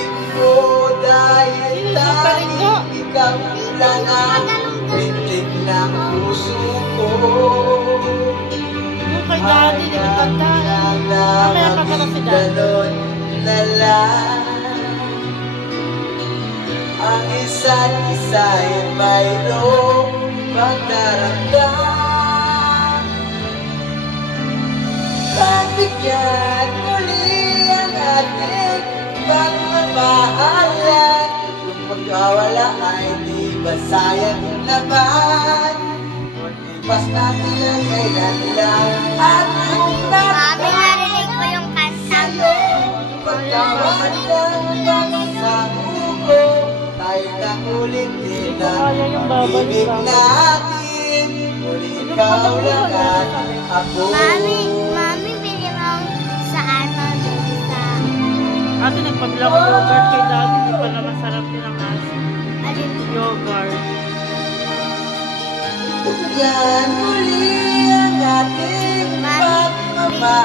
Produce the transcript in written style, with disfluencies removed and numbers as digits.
ibig mo dahil tanging ikaw lang ang pintig ng puso ko. Yung kay Daddy, di ba kanta? Mamaya pagkala si Daddy. Ganon na lang. Ang isa't isa'y mayroong pagdaramdam. Pagbigyan muli ang ating pagmamahalan. Kung magkawala ay di ba sayang naman? Ipas natin ang kailan lang. At kung Mami, narinig ko yung kanta mo. pagkawan lang sa uko, tayo na ulit din ang ibig natin. Muli ikaw lang at ako. Mami, bili mo sa ano dun sa... Ate, nagpabila ko yogurt kay Daddy. Di pa na masarap din ang asin. Alin? Yogurt. Yan muli